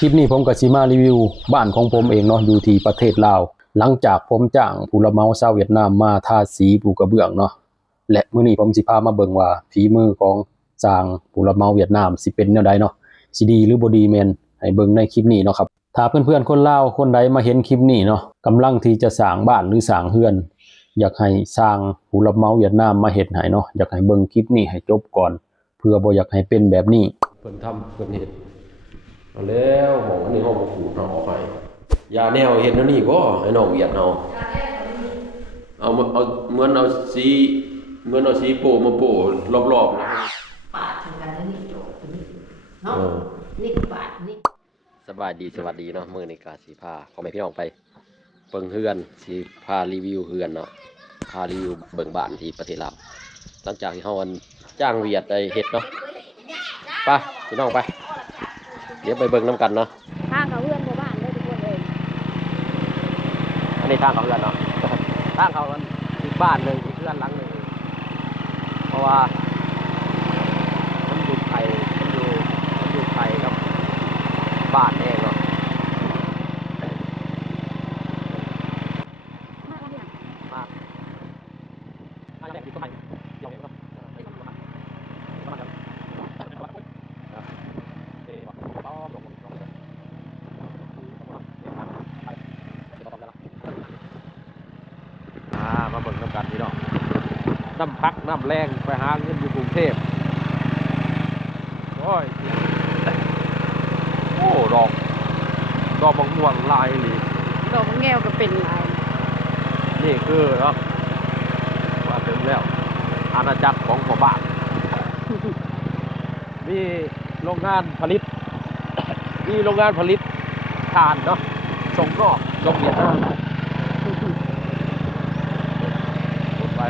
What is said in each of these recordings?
คลิปนี้ผมก็สิมารีวิวบ้านของผมเองเนาะอยู่ที่ประเทศลาวหลังจากผมจ้างผู้รับเหมาชาวเวียดนามมาทาสีปูกระเบื้องเนาะและมื้อนี้ผมสิพามาเบิ่งว่าฝีมือของจ้างผู้รับเหมาเวียดนามสิเป็นแนวใดเนาะสิดีหรือบ่ดีแม่นให้เบิ่งในคลิปนี้เนาะครับถ้าเพื่อนๆคนลาวคนใดมาเห็นคลิปนี้เนาะกำลังที่จะสร้างบ้านหรือสร้างเรือนอยากให้สร้างผู้รับเหมาเวียดนามมาเฮ็ดให้เนาะอยากให้เบิ่งคลิปนี้ให้จบก่อนเพื่อบ่อยากให้เป็นแบบนี้เพิ่นทำเพิ่นเฮ็ดเอาแล้วหมองอันนี้ห้องขูดเนาะออกไปยาแนวเห็นแล้วนี่บ่ไอ้น้องเวียดเนาะเอาเหมือนเอาสีโปมาโปรอบๆนะปาดทางการนี่โจกนี่เนาะนี่ปาดนี่สวัสดีเนาะมื้อนี้ก็สิพาพ่อแม่พี่น้องไปเบิ่งเฮือนสิพารีวิวเฮือนเนาะพารีวิวเบิ่งบ้านที่ประเทศลาวหลังจากที่เฮาจ้างเวียดได้เฮ็ดเนาะไปพี่น้องไปเดี๋ยวไปเบิ่งนำกันเนาะทางเขาเพื่อนหมู่บ้านได้ทุกคนเลยอันนี้ทางเขาเฮือนเนาะทางเขาอีกบ้านนึงอีกเฮือนหลังนึงเพราะว่ามันอยู่ไทยกับบ้านเองเนาะมาเบิ่งน้ำกันพี่น้องน้ำพักน้ำแรงไปหาเงินอยู่กรุงเทพโอ้ยโอ้ดอกบางม่วงลายหรือดอกแก้วก็เป็นลายนี่คือเนาะมาถึงแล้วอาณาจักรของพ่อบ้านมีโรงงานผลิตถ่านเนาะส่งนอกส่งเวียดนามไป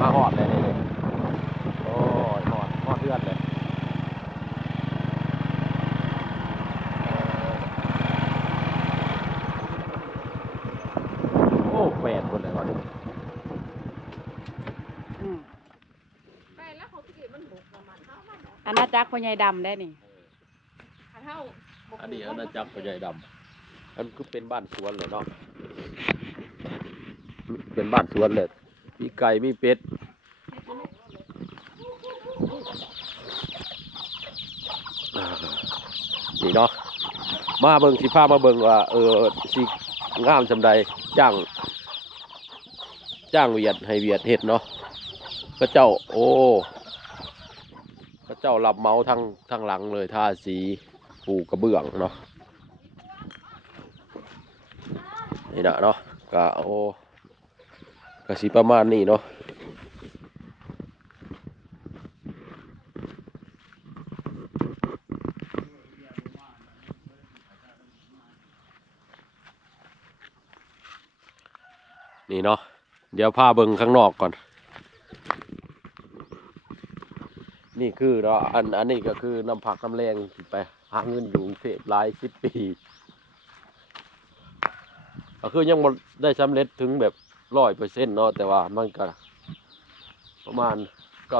มาหอดเลยนี่โอ้ยหอดเลือดเลยโอ้แปดคนเลยก่อนอาณาจักรพ่อใหญ่ดำได้นี่อันนี้อาณาจักรพ่อใหญ่ดำอันคือเป็นบ้านสวนเลยเนาะเป็นบ้านสวนเลยมีไก่มีเป็ดนี่เนาะมาเบิ่งสิพามาเบิ่งว่าสิงามจำใดจ้างเวียดให้เวียดเฮ็ดเนาะพระเจ้าพระเจ้ารับเหมาทั้งหลังเลยทาสีปูกระเบื้องเนาะนี่นะเนาะก็สิประมาณนี้เนาะนี่เนาะเดี๋ยวพาเบิ่งข้างนอกก่อนนี่คือเนาะอันนี้ก็คือน้ำผักน้ำแรงไปหาเงินอยู่กรุงเทพหลาย10 ปีก็คือยังบ่ได้สำเร็จถึงแบบ100%เนาะแต่ว่ามันก็ประมาณ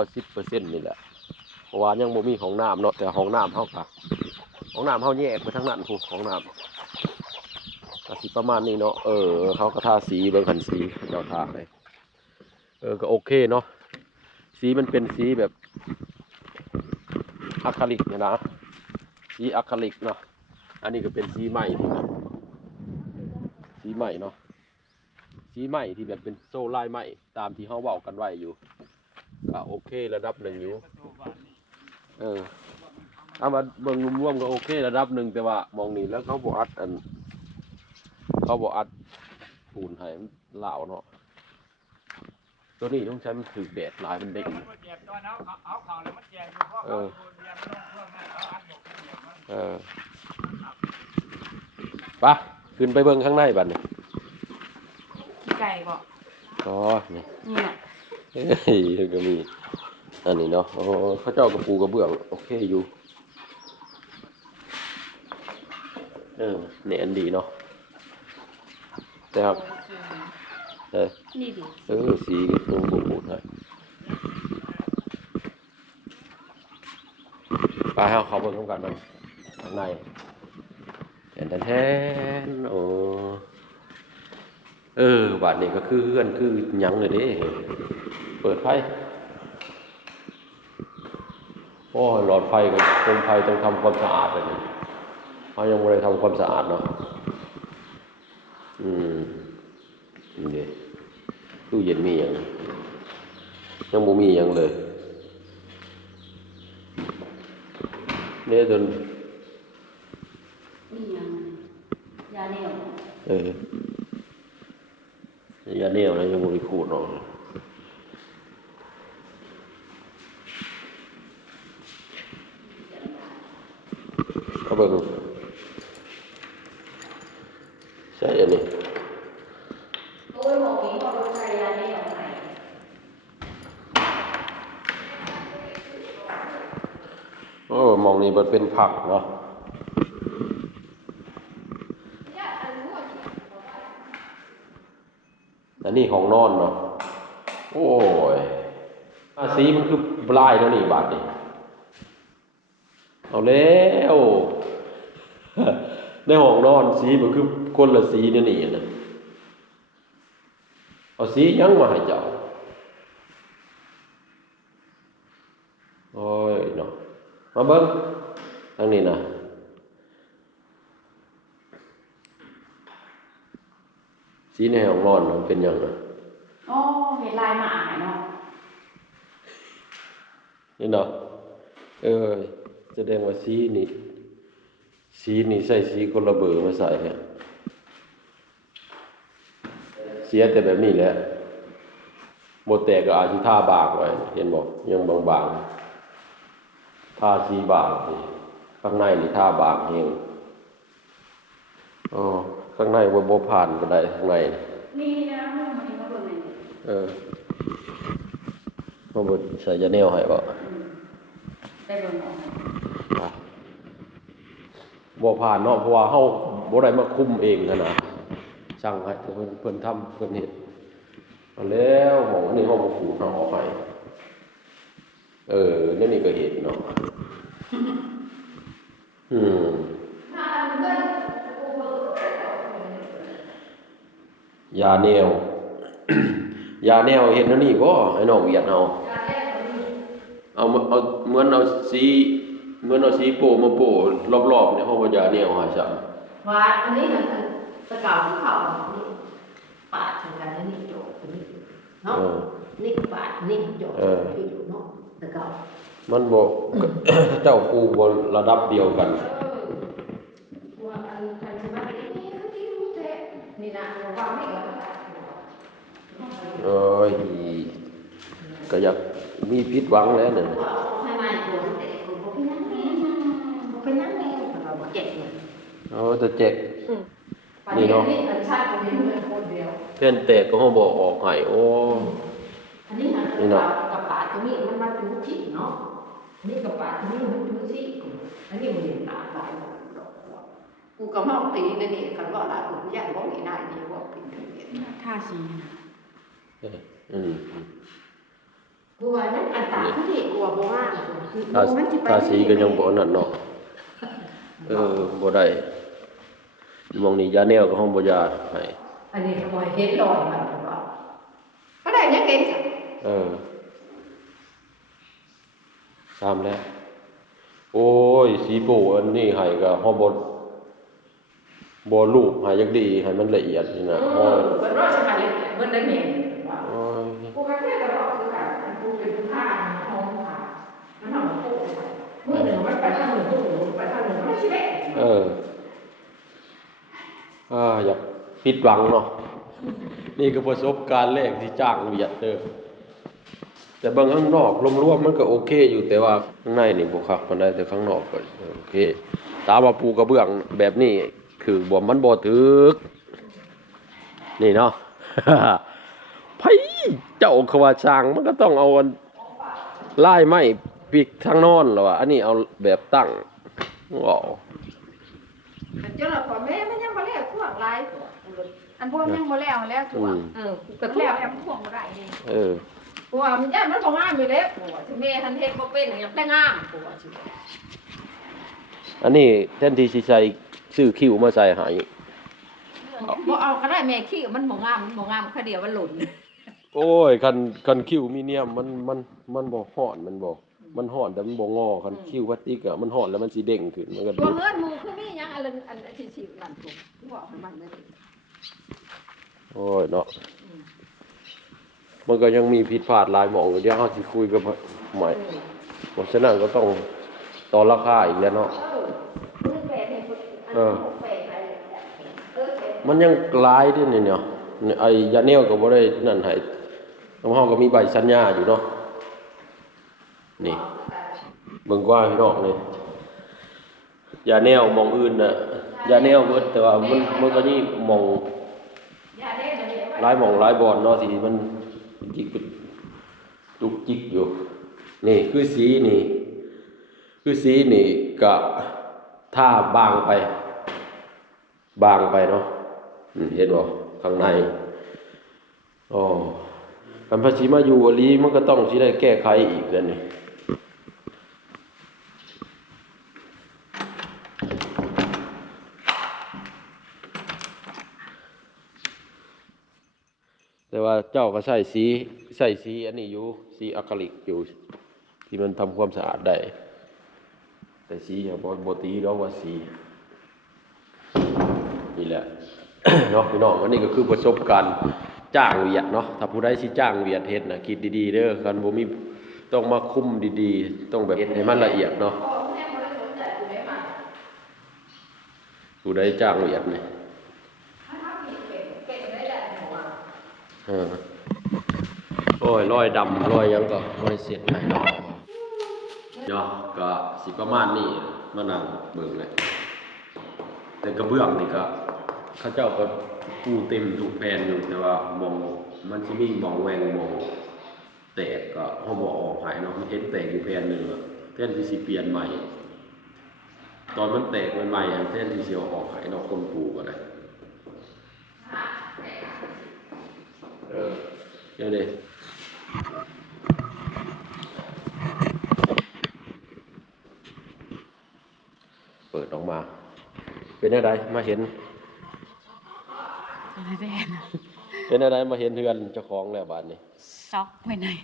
90%นี่แหละเพราะว่ายังบ่มีห้องน้ำเนาะแต่ห้องน้ำเฮาแยกไปทางนั้นพู้ห้องน้ำก็สิประมาณนี้เนาะเขาก็ทาสีเบิ่งคันสีเจ้าทาให้ก็โอเคเนาะสีมันเป็นสีแบบอะคริลิกเนี่ยนะสีอะคริลิกเนาะอันนี้ก็เป็นสีใหม่เนาะสีใหม่ที่แบบเป็นโซ่ลายใหม่ตามที่เขาเว้ากันไว้อยู่ก็โอเคระดับหนึ่งอยู่ถ้ามาเบิ่งรวมๆก็โอเคระดับหนึ่งแต่ว่ามองนี่แล้วเขาบอกอัดปูนให้เหล่าเนาะตัวนี้ต้องใช้มันถือแดดหลายมันเด็กไปขึ้นไปเบิ่งข้างในบัดนี้ไก่บ่อ๋อนี่น่ะก็มีอันนี้เนาะเขาเจ้ากระปูกระเบื้องโอเคอยู่เนี่ยอันดีเนาะแต่ครับนี่ดิสีลงบูดให้ ไปเฮาเข้าเบิ่งกันมันข้างในแทนโอ้บัดนี้ก็คือเฮือนคือหยังเลยเด้เปิดไฟโอ้หลอดไฟกับโคมไฟต้องทำความสะอาดเลยนี่เขายังบ่ได้ทำความสะอาดเนาะนี่เด้ตู้เย็นมีหยังยังบ่มีหยังเลยเนี่ยจนนี่ยังยาแนวย าแนวนะยังบ่ได้ขูดเนาะเอาเบิ่งใช่อันนี้ โอ้ยหมอผีบอกว่าใช้ยาแนวไหน มองนี่มันเป็นผักเนาะอันนี้ของนอนเนาะโอ้ยสีมันคือปลายแล้วนี่บาดนี่เอาแล้วในห้องนอนสีมันคือคนละสีนี่นะเอาสียังมาให้เจ้าโอ้ยเนาะมาเบิ่งทางนี้นะสีในห้องนอนมันเป็นยังไงอ๋อเห็นลายหมาเนาะนี่เนาะแสดงว่าสีนี่ใส่สีคนละเบอร์มาใส่เนี่ยเสียแต่แบบนี้แหละบ่แตกก็อาจสิทาบากไว้เห็นบ่ยังบางๆทาสีบางนี่ข้างในนี่ทาบางเฮงข้างในบ่ผ่านก็ได้ข้างในนี่นะมันมาเบิ่งนี่มาเบิ่งใส่ยาแนวให้บ่ได้เบิ่งออกบ่ผ่านเนาะเพราะว่าเฮาบ่ได้มาคุมเองนะช่างให้เพิ่นทำเพิ่นเฮ็ดเอาแล้วหมองอันนี้เฮาบ่ขูดเอาออกให้นี่ก็เห็นเนาะยาแนว ยาแนวเห็นแล้วนี่บ่ให้น้องเวียดเอาเหมือนเอาสีโปะมาโปะรอบๆเนี่ยเฮาว่ายาแนวหาซะว่าอันนี้มันตะเก่าที่เขานี่ปาดทางกันนี่โจกนี่เนาะนี่ปาดนี่โจกที่อยู่เนาะตะเก่ามันบ่ เจ้าปูบ่ระดับเดียวกันว่าอันคันสิมานี่คือที่รู้แท้นี่นะว่าไม่ก็ก็อยากมีผิดหวังแล้วนั่นให้มาตัวแต่บ่เป็นยังไงบ่เป็นยังไงเราบ่เจ็บเนี่ยจะเจ็บนี่เนาะเพื่อนแตกก็เฮาบ่ออกให้โอ้อันนี้นะกระปาดตรงนี้มันมาดูที่เนาะนี่กระปาดตรงนี้มันดูที่อันนี้มันเห็นตาตายกูก็มองตีนี่คันว่าล่ะกูอยากบ่มีได้นี่บ่เป็นถึงเนี่ยท่าสีกูว่านั่นอันตาที่กูว่าบ่ว่าถ้าสีก็ยังบ่นั่นเนาะบ่ได้มองนี่ยาแนวก็ห้องบ่ยาให้อันนี้ก็บ่เห็นรอยมันว่าก็ได้ยังเห็นตามแล้วโอ้ยสีโปอันนี้ให้ก็เฮาบ่ลูกให้จักดีให้มันละเอียดนี่นะเพิ่นว่าสิมาละเอียดเพิ่นได้แม่นว่ากูก็แค่ก็บอกคือกันกูเป็นผู้ท่าห้องค่ะมันทำโปมื้อนึงมันไปทางนึงไปทางนึงมันสิได้อยากผิดหวังเนาะนี่ก็ประสบการณ์แรกที่จ้างเวียดแต่บางข้างนอกรวมๆมันก็โอเคอยู่แต่ว่าข้างในนี่บ่คักปานใดแต่ข้างนอกก็โอเคตามว่าปูกระเบื้องแบบนี้คือบ่มันบ่ถึกนี่เนาะ ไผเจ้าเขาว่าช่างมันก็ต้องเอาลายไม้ปิกทางนอนแล้วอันนี้เอาแบบตั้งว้าวเจ้าล่ะพ่อแม่มันยังบ่แล้วพวกหลายอันพวกยังบ่แล้วช่วงก็แล้วพวกบ่ได้นี่ กูว่ามันย่านมันบ่งามอยู่แล้วกูว่าสิแม่ทันเฮ็ดบ่เป็นอยากได้งามกูว่าสิ อันนี้แทนที่สิใส่ซื้อคิ้วมาใส่ให้ บ่เอาก็ได้แม่ขี้มันบ่งามมันบ่งามแค่เดียวมันหล่น โอ้ยคันคิ้วมีเนียมมันบ่ฮ้อนมันฮ้อนแต่มันบ่งอคันคิ้วพลาสติกอะมันฮ้อนแล้วมันสิเด้งขึ้นมันก็ ตัวเงินหมู่คือมีหยังอันที่สินั่นกูบอกให้มันเลย โอ้ยเนาะมันก็ยังมีผิดพลาดหลายหม่องอยู่เดี๋ยวเฮาสิคุยกับใหม่เพราะฉะนั้นก็ต้องต่อราคาอีกแล้วเนาะมันยังหลายเด้นี่เนาะไอ้ยาแนวก็บ่ได้นั่นให้ของเฮาก็มีใบสัญญาอยู่เนาะนี่เบิ่งกว่าพี่น้องนี่ยาแนวหม่องอื่นน่ะยาแนวเบิดแต่ว่ามันก็นี่หม่องหลายหม่องหลายบ่อนเนาะที่มันจิกจุกจิกอยู่นี่คือสีนี่ก็ถ้าบางไปเนาะเห็นบ่ข้างในอ๋อกันภาษีมาอยู่อลีมันก็ต้องสิได้แก้ไขอีกแล้วนี่แต่ว่าเจ้าก็ใส่สีอันนี้อยู่สีอะคริลิกอยู่ที่มันทำความสะอาดได้แต่สีอย่าบ่ตีดอกว่าสีนี่แหละ เนาะพี่น้องอันนี้ก็คือประสบการณ์จ้างเวียดเนาะถ้าผู้ใดสิจ้างเวียดเฮ็ดน่ะคิดดีๆเด้อคันบ่มีต้องมาคุมดีๆต้องแบบเฮ็ดให้มันละเอียดเนาะผู้ใดจ้างเวียดนี่โอ้ยรอยดำรอยหยังก็รอยเสียดให้เนาะก็สิประมาณนี้มานั่งเบิ่งเลยแต่กระเบื้องนี่ก็เขาเจ้าก็ปูเต็มทุกแผ่นอยู่แต่ว่ามองมันสิมีมองแหวงมองแตกก็เฮาบ่ออกให้เนาะมันเห็นแตกอยู่แผ่นนึงอะแทนที่สิเปลี่ยนใหม่ตอนมันแตกใหม่ๆแทนที่สิเอาออกให้เนาะคนปูก็ได้เดี๋ยวดิเปิดออกมาเป็นอะไรมาเห็นเป็นอะไรมาเห็นเฮือนเจ้าของแล้วบาดนี้ ช็อกไปหน่อย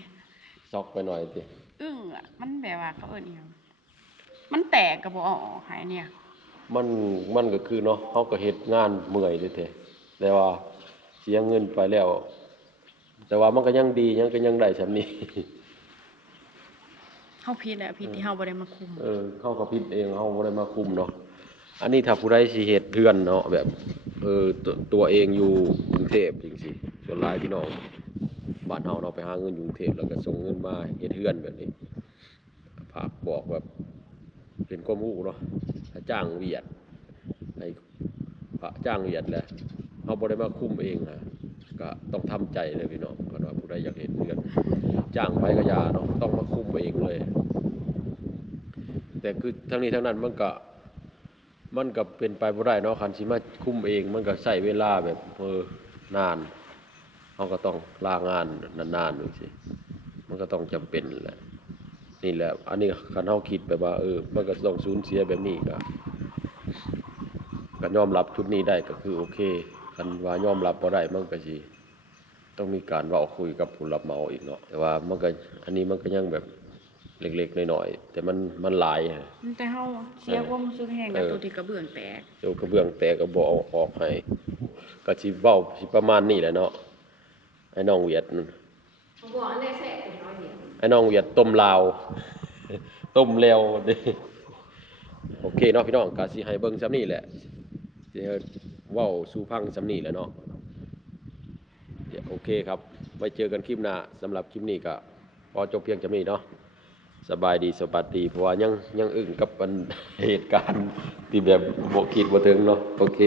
ซอกไปหน่อยสิ อ่ะมันแบบว่าเขาเอิ้นอิหยังมันแตกก็บ่เอาออกหายเนี่ย มันก็คือเนาะเฮาก็เฮ็ดงานเมื่อยเด้ๆแต่ว่าเสียเงินไปแล้ว แต่ว่ามันก็ยังดียังได้ส่ำนี้ เฮาผิดแหละผิดที่เฮาบ่ได้มาคุม เฮาก็ผิดเองเฮาบ่ได้มาคุมเนาะอันนี้ถ้าผู้ใดสิเฮ็ดเฮือนเนาะแบบตัวเองอยู่กรุงเทพจังซี่ส่วนหลายพี่น้องบ้านเฮาเนาะไปหาเงินอยู่กรุงเทพแล้วก็ส่งเงินมาเฮ็ดเฮือนแบบนี้ฝากบอกแบบเป็นความรู้เนาะถ้าจ้างเวียดให้จ้างเวียดแหละเฮาบ่ได้มาคุมเองนะก็ต้องทำใจเลยพี่น้องก็ว่าผู้ใดอยากเฮ็ดเฮือนจ้างไปก็อย่าเนาะต้องมาคุมเองเลยแต่คือทั้งนี้ทั้งนั้นมันก็เป็นไปบ่ได้เนาะคันสิมาคุมเองมันก็ใช้เวลาแบบนานเฮาก็ต้องลางานนานๆจังซี่มันก็ต้องจำเป็นแหละนี่แหละอันนี้คันเฮาคิดแบบว่ามันก็ต้องสูญเสียแบบนี้ก็ยอมรับชุดนี้ได้ก็คือโอเคคันว่ายอมรับบ่ได้มันก็สิต้องมีการเว้าคุยกับผู้รับเหมาอีกเนาะแต่ว่ามันก็อันนี้มันก็ยังแบบเล็กๆน้อยๆแต่มันหลายแต่เฮาเสียความรู้สึกแฮงกับตัวที่กระเบื้องแตกเดี๋ยวกระเบื้องแตกก็บ่เอาออกให้ก็สิเว้าสิประมาณนี้แหละเนาะไอ้น้องเวียดไอ้น้องเวียดต้มลาว ต้มแล้วเด้โอเคเนาะพี่น้องก็สิให้เบิ่งส่ำนี้แหละสิเว้าสู่ฟังส่ำนี้แหละเนาะโอเคครับไว้เจอกันคลิปหน้าสำหรับคลิปนี้ก็พอจบเพียงส่ำนี้เนาะสบายดีสวัสดีเพราะว่ายังอึ้งกับเหตุการณ์ที่แบบบ่คิดบ่ถึงเนาะโอเค